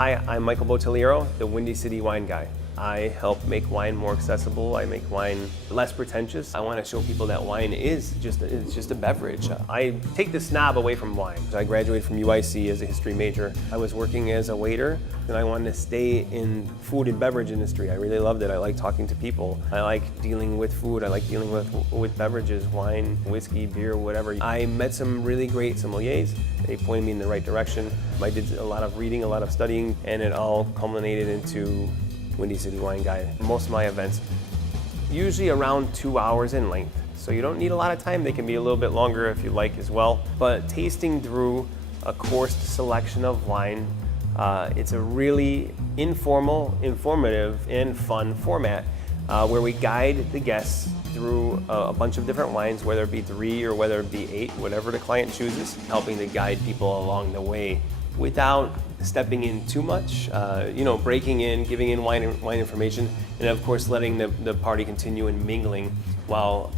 Hi, I'm Michael Bottigliero, the Windy City wine guy. I help make wine more accessible. I make wine less pretentious. I want to show people that wine is just a beverage. I take the snob away from wine. I graduated from UIC as a history major. I was working as a waiter, and I wanted to stay in food and beverage industry. I really loved it. I like talking to people. I like dealing with food. I like dealing with beverages, wine, whiskey, beer, whatever. I met some really great sommeliers. They pointed me in the right direction. I did a lot of reading, a lot of studying, and it all culminated into Windy City Wine Guy. Most of my events, usually around 2 hours in length. So you don't need a lot of time. They can be a little bit longer if you like as well. But tasting through a coursed selection of wine, it's a really informal, informative, and fun format where we guide the guests through a bunch of different wines, whether it be 3 or whether it be 8, whatever the client chooses, helping to guide people along the way without stepping in too much, breaking in, giving in wine information, and of course letting the party continue and mingling while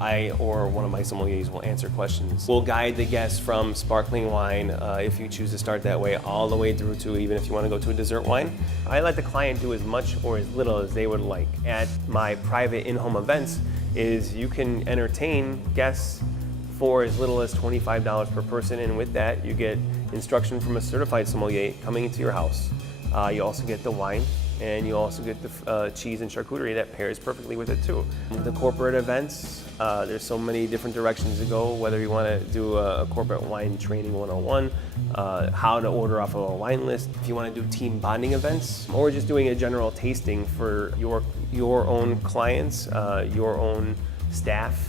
I or one of my sommeliers will answer questions. We'll guide the guests from sparkling wine, if you choose to start that way, all the way through to even if you want to go to a dessert wine. I let the client do as much or as little as they would like. At my private in-home events is you can entertain guests for as little as $25 per person, and with that you get instruction from a certified sommelier coming into your house. You also get the wine, and you also get the cheese and charcuterie that pairs perfectly with it too. The corporate events, there's so many different directions to go, whether you want to do a corporate wine training 101, how to order off of a wine list, if you want to do team bonding events, or just doing a general tasting for your own clients, your own staff.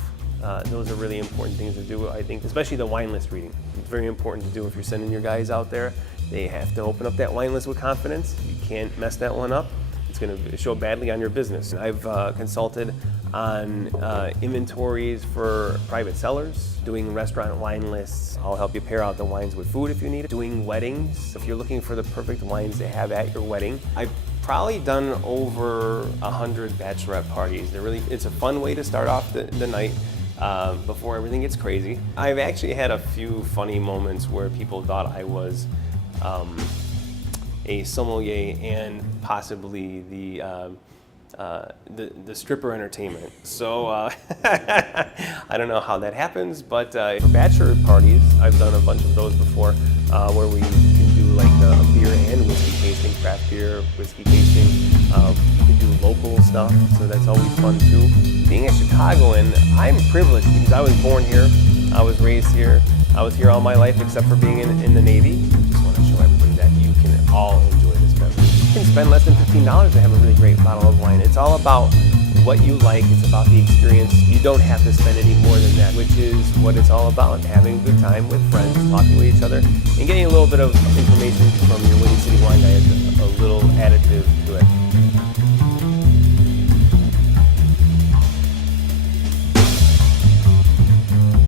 Those are really important things to do, I think, especially the wine list reading. It's very important to do if you're sending your guys out there. They have to open up that wine list with confidence. You can't mess that one up. It's going to show badly on your business. I've consulted on inventories for private sellers, doing restaurant wine lists. I'll help you pair out the wines with food if you need it. Doing weddings, if you're looking for the perfect wines to have at your wedding. I've probably done over 100 bachelorette parties. It's a fun way to start off the night. Before everything gets crazy. I've actually had a few funny moments where people thought I was a sommelier and possibly the stripper entertainment. So I don't know how that happens, but for bachelor parties, I've done a bunch of those before, where we can do like a beer and whiskey tasting, craft beer, whiskey tasting. We can do local stuff, so that's always fun too. Being a Chicagoan, I'm privileged because I was born here, I was raised here, I was here all my life except for being in the Navy. I just want to show everybody that you can all enjoy this beverage. You can spend less than $15 to have a really great bottle of wine. It's all about what you like, it's about the experience. You don't have to spend any more than that, which is what it's all about, having a good time with friends, talking with each other, and getting a little bit of information from your Windy City Wine Guy as a little additive to it.